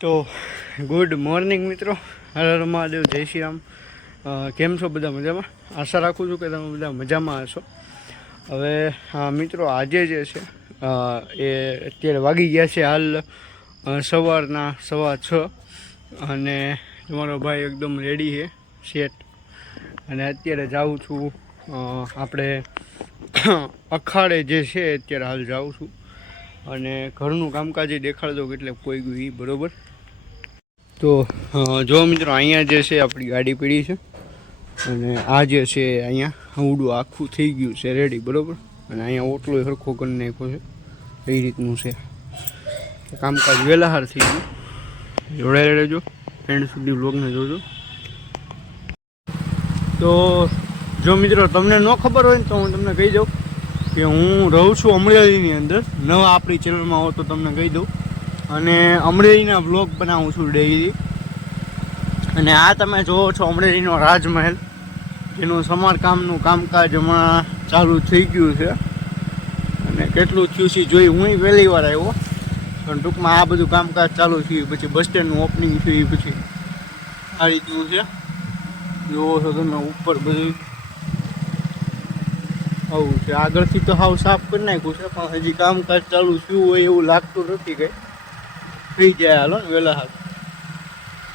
તો good morning મિત્રો, હર હર મહાદેવ, જય શ્રી રામ। કેમ છો બધા? મજામાં? આશા રાખું છું કે તમે બધા મજામાં હશો। હવે મિત્રો આજે જે છે એ અત્યારે વાગી ગયા છે હાલ સવારના 6:15 અને તમારો ભાઈ એકદમ રેડી છે સેટ, અને અત્યારે જાઉં છું આપણે અખાડે જે છે અત્યારે હાલ જાઉં છું, અને ઘરનું કામકાજ દેખાડ દો એટલે કોઈ ગયું એ બરાબર। તો જો મિત્રો અહીંયા જે છે આપણી ગાડી પડી છે, અને આ જે છે અહીંયા હવડું આખું થઈ ગયું છે રેડી બરાબર, અને અહીંયા ઓટલો સરખો કરી નાખ્યો છે, એ રીતનું છે કામકાજ વહેલાહાર થઈ ગયું। જોડાઈ રહેજો, એન્ડ સુધી બ્લોગને જોજો। તો જો મિત્રો તમને ન ખબર હોય ને તો હું તમને કહી દઉં કે હું રહું છું અમરેલીની અંદર। નવા આપણી ચેનલમાં હો તો તમને કહી દઉં, અને અમરેલીના બ્લોગ બનાવું છું ડેઈલી। અને આ તમે જોવો છો અમરેલીનો રાજમહેલ, જેનું સમારકામનું કામકાજ હમણાં ચાલુ થઈ ગયું છે, અને કેટલું થયું છે જોઈ હું પહેલી વાર આવ્યો, પણ ટૂંકમાં આ બધું કામકાજ ચાલુ થયું। પછી બસ સ્ટેન્ડનું ઓપનિંગ થયું, પછી આ રીતનું છે જોવો છો તમે ઉપર બધું આવું છે। આગળથી તો હાવ સાફ કરી નાખ્યું છે, પણ હજી કામકાજ ચાલુ થયું હોય એવું લાગતું નથી, કંઈ થઈ જાય હાલો ને વહેલા હાલ।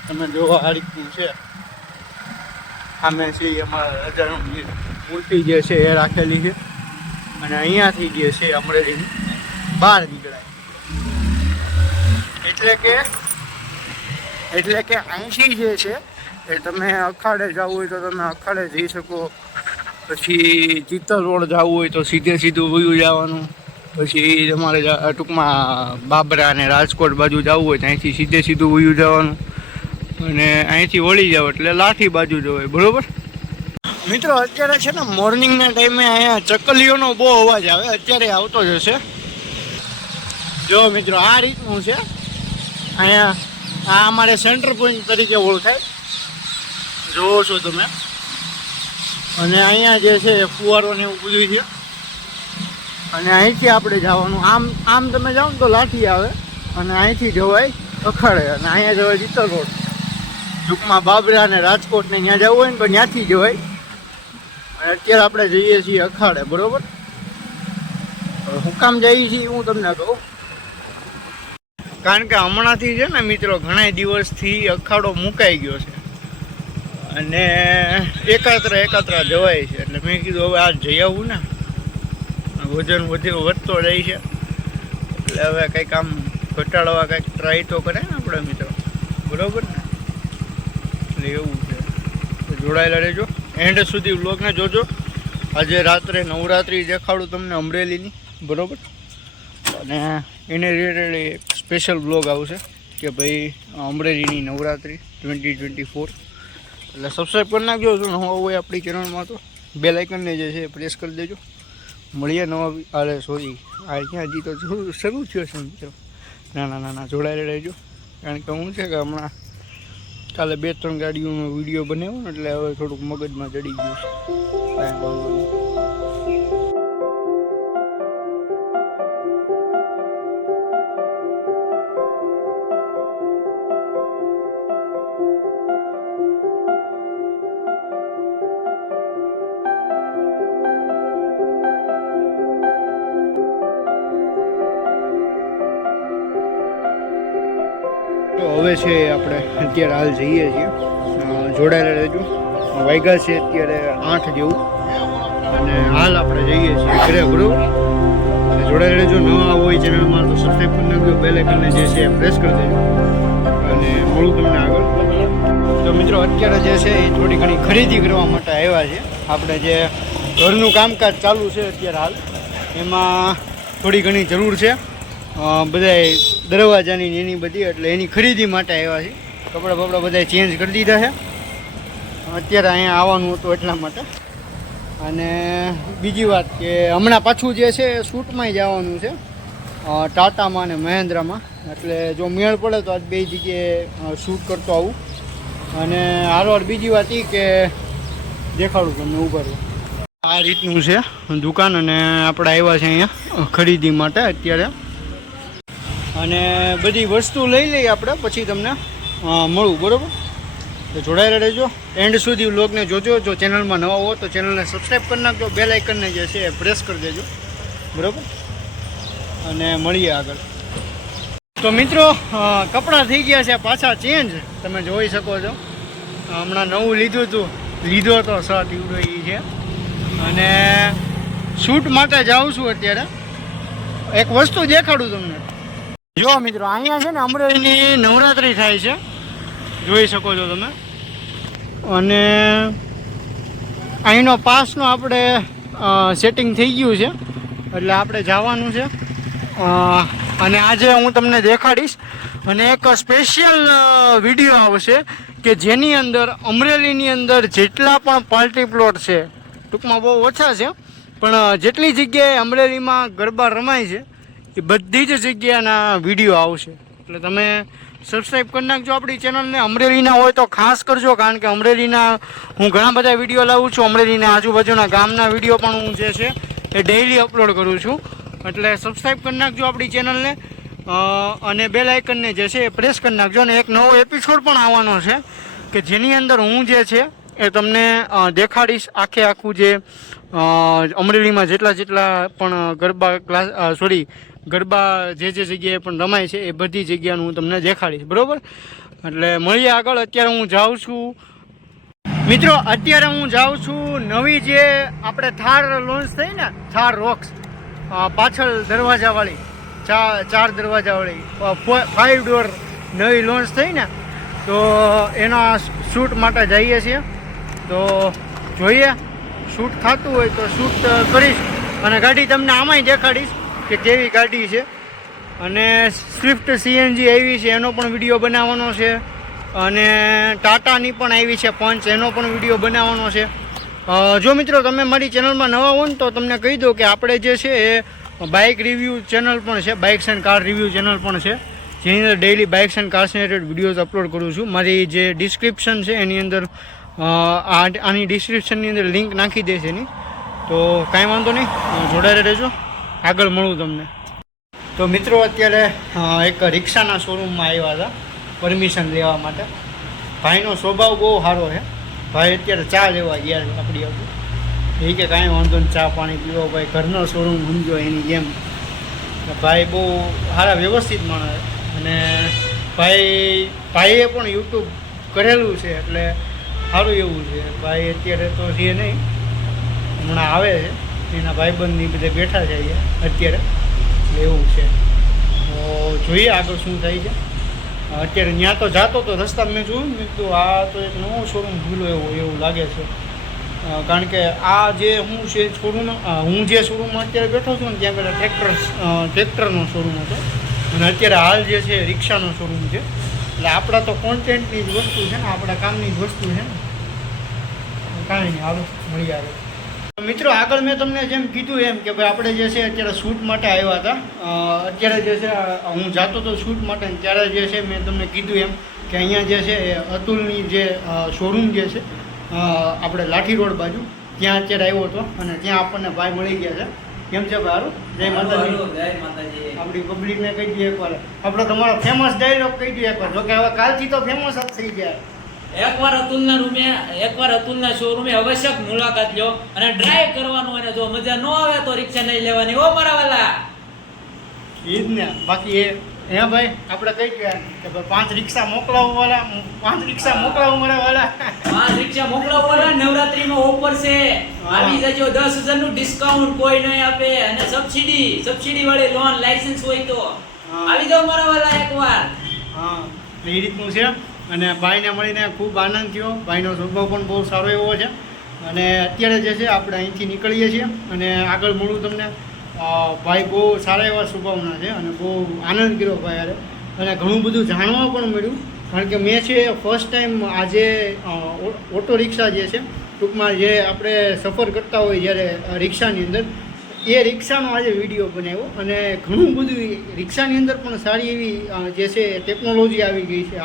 તમે જો આ રીતનું છે, સામે છે અમારા રાજાની મૂર્તિ જે છે એ રાખેલી છે, અને અહીંયાથી જે છે અમરેલીની બહાર નીકળાય, એટલે કે અહીંથી જે છે એ તમે અખાડે જવું હોય તો તમે અખાડે જઈ શકો। પછી ચિત્તલ રોડ જવું હોય તો સીધું વયું જવાનું। પછી તમારે ટૂંકમાં બાબરા અને રાજકોટ બાજુ જવું હોય તો અહીંથી સીધું વયું જવાનું, અને અહીંથી વળી જાવ એટલે લાઠી બાજુ જવાય બરાબર। મિત્રો અત્યારે છે ને મોર્નિંગના ટાઈમે અહીંયા ચકલીઓનો બહુ અવાજ આવે, અત્યારે આવતો જ હશે। જો મિત્રો આ રીતનું છે અહીંયા, આ અમારે સેન્ટર પોઈન્ટ તરીકે ઓળખાય, જોવો છો તમે। અને અહીંયા જે છે ફુવારો ને એવું બધું છે, અને અહીંથી આપણે જવાનું આમ તમે જાઓ ને તો લાઠી આવે, અને અહીંથી જવાય અખાડે, અને અહીંયા જવાય ચિત્તલ રોડ। ટૂંકમાં બાબરા અને રાજકોટ ને ત્યાં જવું હોય ને તો ત્યાંથી જવાય, અને અત્યારે આપણે જઈએ છીએ અખાડે બરાબર। હું કામ જઈએ છીએ હું તમને કહું, કારણ કે હમણાંથી છે ને મિત્રો ઘણા દિવસથી અખાડો મુકાઈ ગયો છે, અને એકાત્ર જવાય છે, એટલે મેં કીધું હવે આજ જઈ આવું ને, વજન વધતો જાય છે, એટલે હવે કંઈક આમ ઘટાડવા કંઈક ટ્રાય તો કરે ને આપણે મિત્રો બરાબર ને, એટલે એવું છે। જોડાયેલા રહેજો, એન્ડ સુધી વ્લોગને જોજો। આજે રાત્રે નવરાત્રિ દેખાડું તમને અમરેલીની બરાબર, અને એને રિલેટેડ એક સ્પેશિયલ બ્લોગ આવશે કે ભાઈ અમરેલીની નવરાત્રિ 2024, એટલે સબસ્ક્રાઈબ કરી નાખજો જો નવા હોય આપણી ચેનલમાં, તો બેલ આઇકનને જે છે પ્રેસ કરી દેજો। મળીએ નવા આ ક્યાં હજી તો શરૂ થયો છે મિત્રો, ના જોડાયેલા રહેજો, કારણ કે હું છે કે હમણાં કાલે 2-3 ગાડીઓનો વિડીયો બનાવ્યો ને, એટલે હવે થોડુંક મગજમાં ચડી ગયું છે, કાંઈ વાંધો નહીં। તો હવે છે આપણે અત્યારે હાલ જઈએ છીએ, જોડાયેલા રહેજો। વાગ્યા છે અત્યારે 8 જેવું, અને હાલ આપણે જઈએ છીએ ઘરે બરોબર। જોડાયેલા રહેજો, નવા હોય ચેનલમાં તો સબસ્ક્રાઈબ કરી નાખજો, બેલ આઇકનને જે છે પ્રેસ કરી દેજો, અને મળું તમને આગળ। તો મિત્રો અત્યારે જે છે એ થોડી ઘણી ખરીદી કરવા માટે આવ્યા છે। આપણે જે ઘરનું કામકાજ ચાલુ છે અત્યારે હાલ, એમાં થોડી ઘણી જરૂર છે બધાય દરવાજાની એની બધી, એટલે એની ખરીદી માટે આવ્યા છે। કપડાં બપડા બધા ચેન્જ કરી દીધા છે, અત્યારે અહીંયા આવવાનું હતું એટલા માટે। અને બીજી વાત કે હમણાં પાછું જે છે શૂટમાં જવાનું છે ટાટામાં અને મહેન્દ્રામાં, એટલે જો મેળ પડે તો આજ 2 જગ્યાએ શૂટ કરતો આવું। અને હારવાર બીજી વાત એ કે દેખાડું તમને ઉપર, આ રીતનું છે દુકાન, અને આપણે આવ્યા છે અહીંયા ખરીદી માટે અત્યારે। અને બધી વસ્તુ લઈ લઈએ આપણે, પછી તમને મળું, બરાબર? તો જોડાયેલા રહેજો એન્ડ સુધી વ્લોગને જોજો. જો ચેનલમાં નવા હો તો ચેનલને સબસ્ક્રાઈબ કરી નાખજો, બેલ આઇકનને જે છે એ પ્રેસ કરી દેજો, બરાબર? અને મળીએ આગળ. તો મિત્રો કપડાં થઈ ગયા છે પાછા ચેન્જ, તમે જોઈ શકો છો. હમણાં નવું લીધો તો શર્ટ ઈવડો એ છે. અને શૂટ માટે જાઉં છું અત્યારે. એક વસ્તુ દેખાડું તમને. જો મિત્રો અહીંયા છે ને અમરેલીની નવરાત્રિ થાય છે, જોઈ શકો છો તમે. અને અહીંનો પાસનો આપણે સેટિંગ થઈ ગયું છે, એટલે આપણે જવાનું છે. અને આજે હું તમને દેખાડીશ અને એક સ્પેશિયલ વિડીયો આવશે કે જેની અંદર અમરેલીની અંદર જેટલા પણ પાર્ટી પ્લોટ છે, ટૂંકમાં બહુ ઓછા છે, પણ જેટલી જગ્યાએ અમરેલીમાં ગરબા રમાય છે એ બધી જ જગ્યાના વિડીયો આવશે. એટલે તમે સબસ્ક્રાઈબ કરી નાખજો આપણી ચેનલને. અમરેલીના હોય તો ખાસ કરજો, કારણ કે અમરેલીના હું ઘણા બધા વિડીયો લાવું છું. અમરેલીના આજુબાજુના ગામના વિડીયો પણ હું જે છે એ ડેઈલી અપલોડ કરું છું. એટલે સબસ્ક્રાઈબ કરી નાખજો આપણી ચેનલને અને બેલ આઇકનને જે છે એ પ્રેસ કરી નાખજો. અને એક નવો એપિસોડ પણ આવવાનો છે કે જેની અંદર હું જે છે એ તમને દેખાડીશ આખું જે અમરેલીમાં જેટલા પણ ગરબા જે જગ્યાએ પણ રમાય છે એ બધી જગ્યાનું હું તમને દેખાડીશ, બરાબર? એટલે મળીએ આગળ. અત્યારે હું જાઉં છું મિત્રો, નવી જે આપણે થાર લોન્ચ થઈ ને, થાર રોક્સ પાછળ દરવાજાવાળી, 4 દરવાજાવાળી 5 ડોર નવી લોન્ચ થઈ ને, તો એના શૂટ માટે જઈએ છીએ. તો જોઈએ, શૂટ થતું હોય તો શૂટ કરીશ. અને ગાડી તમને આમાંય દેખાડીશ કે કેવી ગાડી છે. અને સ્વિફ્ટ સીએનજી આવી છે, એનો પણ વિડીયો બનાવવાનો છે. અને ટાટાની પણ આવી છે પંચ, એનો પણ વિડીયો બનાવવાનો છે. જો મિત્રો તમે મારી ચેનલમાં નવા હો ને તો તમને કહી દઉં કે આપણે જે છે એ બાઇક રિવ્યૂ ચેનલ પણ છે, bikes and car review channel પણ છે, જેની અંદર daily bikes and cars related videos upload કરું છું. મારી જે ડિસ્ક્રિપ્શન છે એની અંદર આની ડિસ્ક્રિપ્શનની અંદર લિંક નાખી દેશે એની. તો કાંઈ વાંધો નહીં, જોડાઈ રહેજો, આગળ મળું તમને. તો મિત્રો અત્યારે એક રિક્ષાના શોરૂમમાં આવ્યા હતા પરમિશન લેવા માટે. ભાઈનો સ્વભાવ બહુ સારો છે. ભાઈ અત્યારે ચા લેવા ગયા છે આપણી આગળ. એ કે કાંઈ વાંધો નહીં, ચા પાણી પીવો ભાઈ, ઘરનો શોરૂમ સમજો એની જેમ. ભાઈ બહુ સારા વ્યવસ્થિત માણસ. અને ભાઈએ પણ યુટ્યુબ કરેલું છે, એટલે સારું એવું છે. ભાઈ અત્યારે તો છે નહીં, હમણાં આવે છે, એના ભાઈબંધની બધે બેઠા છે અત્યારે, એવું છે. તો જોઈએ આગળ શું થાય છે. અત્યારે ત્યાં તો જાતો તો રસ્તા મેં જોયું ને, તો આ તો એક નવો શોરૂમ ખુલ્લો એવું લાગે છે. કારણ કે આ જે હું જે શોરૂમમાં અત્યારે બેઠો છું ને, ત્યાં પહેલાં ટ્રેક્ટરનો શોરૂમ હતો, અને અત્યારે હાલ જે છે રિક્ષાનો શોરૂમ છે. એટલે આપણા તો કોન્ટેન્ટની જ વસ્તુ છે ને, આપણા કામની જ વસ્તુ છે ને. કાંઈ નહીં, હાલો મળી આવે. મિત્રો આગળ મેં તમને જેમ કીધું એમ કે ભાઈ આપણે જે છે અત્યારે શૂટ માટે આવ્યા હતા. અત્યારે જે છે હું જાતો હતો શૂટ માટે, ત્યારે જે છે મેં તમને કીધું એમ કે અહીંયા જે છે એ અતુલની જે શોરૂમ જે છે આપણે લાઠી રોડ બાજુ, ત્યાં અત્યારે આવ્યો હતો. અને ત્યાં આપણને ભાઈ મળી ગયા છે. કેમ છે ભાઈ? જય માતાજી. આપણી પબ્લિકને કહી દઈએ એકવાર, આપણે તમારો ફેમસ ડાયલોગ કહી દઈએ એકવાર. જોકે હવે કાલથી તો ફેમસ જ થઈ જાય. એકવાર અતુલના શોરૂમે અવશ્ય મુલાકાત લો અને ડ્રાઈવ કરવાનું. અને જો મજા ન આવે તો રિક્ષા નહીં લેવાની હો મારા વાલા. એ જ ને. બાકી હે ભાઈ આપણે કઈ ગયા કે ભાઈ 5 રિક્ષા મોકલાવો મારા વાલા. 5 રિક્ષા મોકલાવો વાલા. નવરાત્રીમાં ઓફર છે, આવી જજો. 10,000 નું ડિસ્કાઉન્ટ કોઈ નહીં આપે. અને સબસિડી વાળી લોન, લાયસન્સ હોય તો આવી જાવ મારા વાલા એકવાર. હા, એ રીતનું છે. અને ભાઈને મળીને ખૂબ આનંદ થયો. ભાઈનો સ્વભાવ પણ બહુ સારો એવો છે. અને અત્યારે જે છે આપણે અહીંથી નીકળીએ છીએ અને આગળ મળું તમને. ભાઈ બહુ સારા એવા સ્વભાવના છે અને બહુ આનંદ કર્યો ભાઈ યારે. અને ઘણું બધું જાણવા પણ મળ્યું, કારણ કે મેં છે ફર્સ્ટ ટાઈમ આજે ઓટો રિક્ષા જે છે, ટૂંકમાં જે આપણે સફર કરતા હોય જ્યારે રિક્ષાની અંદર, એ રિક્ષાનો આજે વિડીયો બનાવ્યો. અને ઘણું બધું રિક્ષાની અંદર પણ સારી એવી જે છે ટેકનોલોજી આવી ગઈ છે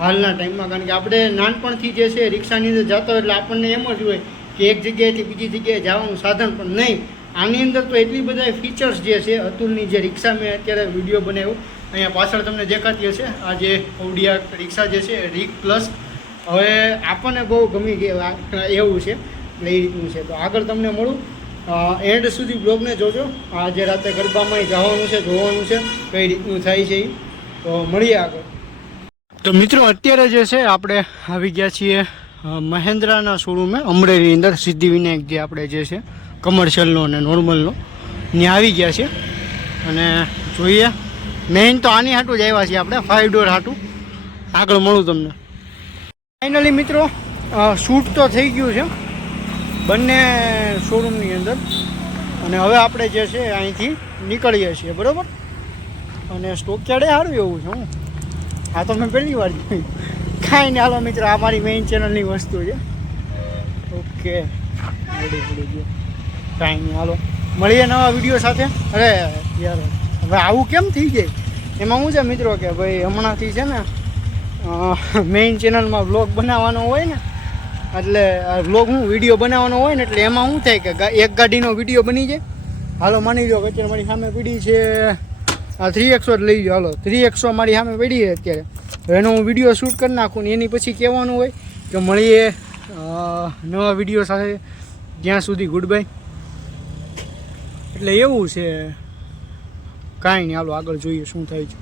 હાલના ટાઈમમાં. કારણ કે આપણે નાનપણથી જે છે રિક્ષાની અંદર જતા હોય એટલે આપણને એમ જ હોય કે એક જગ્યાએથી બીજી જગ્યાએ જવાનું સાધન, પણ નહીં. આની અંદર તો એટલી બધા ફીચર્સ જે છે અતુલની જે રિક્ષા મેં અત્યારે વિડીયો બનાવ્યો અહીંયા પાછળ તમને દેખાતી હશે આ જે ઓડિયા રિક્ષા જે છે રીક પ્લસ હવે આપણને બહુ ગમી ગઈ એવું છે એટલે એ રીતનું છે. તો આગળ તમને મળું એન્ડ સુધી બ્લોગને જોજો. આજે રાતે ગરબામાં જવાનું છે, જોવાનું છે કઈ રીતનું થાય છે એ. તો મળીએ આગળ. તો મિત્રો અત્યારે જે છે આપણે આવી ગયા છીએ મહેન્દ્રાના શોરૂમે અમરેલીની અંદર સિદ્ધિવિનાયક જે આપણે જે છે કમર્શિયલનો અને નોર્મલનો ત્યાં આવી ગયા છે. અને જોઈએ મેઇન તો આની હાટું જ આવ્યા છીએ આપણે 5 ડોર હાટું. આગળ મળું તમને. ફાઇનલી મિત્રો શૂટ તો થઈ ગયું છે બંને શોરૂમની અંદર અને હવે આપણે જે છે અહીંથી નીકળીએ છીએ બરાબર. અને સ્ટોકયાર્ડે સારું એવું છે. આ તો મેં પહેલી વાર જોયું. કાંઈ નહીં હાલો મિત્રો, આ મારી મેઇન ચેનલની વસ્તુ છે. ઓકે રેડી પડી ગયો. કાંઈ નહીં હાલો મળીએ નવા વિડીયો સાથે. અરે યાર હવે આવું કેમ થઈ જાય? એમાં શું છે મિત્રો કે ભાઈ હમણાંથી છે ને મેઇન ચેનલમાં બ્લોગ બનાવવાનો હોય ને એટલે બ્લોગ હું વિડીયો બનાવવાનો હોય ને એટલે એમાં શું થાય કે એક ગાડીનો વિડીયો બની જાય. હાલો માની લો કે અત્યારે મારી સામે પડી છે આ 3XO જ લઈ જાઓ. હાલો 3XO મારી સામે પડી છે અત્યારે. એનો હું વિડીયો શૂટ કરી નાખું ને એની પછી કહેવાનું હોય કે મળીએ નવા વિડીયો સાથે. જ્યાં સુધી ગુડ બાય. એટલે એવું છે. કાંઈ નહીં હાલો આગળ જોઈએ શું થાય છે.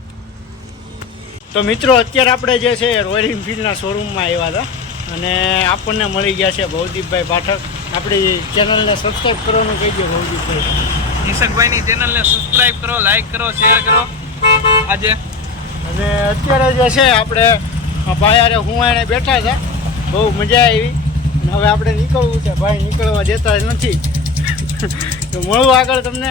તો મિત્રો અત્યારે આપણે જે છે રોયલ એન્ફિલ્ડના શોરૂમમાં આવ્યા હતા અને આપણને મળી ગયા છે ભવદીપભાઈ પાઠક. આપણી ચેનલને સબસ્ક્રાઈબ કરવાનું કહી દો ભવદીપભાઈ. નિશકભાઈની ચેનલને સબસ્ક્રાઇબ કરો, લાઈક કરો, શેર કરો આજે. અને અત્યારે જે છે આપણે ભાઈ હું એને બેઠા હતા, બહુ મજા આવી. અને હવે આપણે નીકળવું છે, ભાઈ નીકળવા દેતા નથી. તો મળવું આગળ તમને.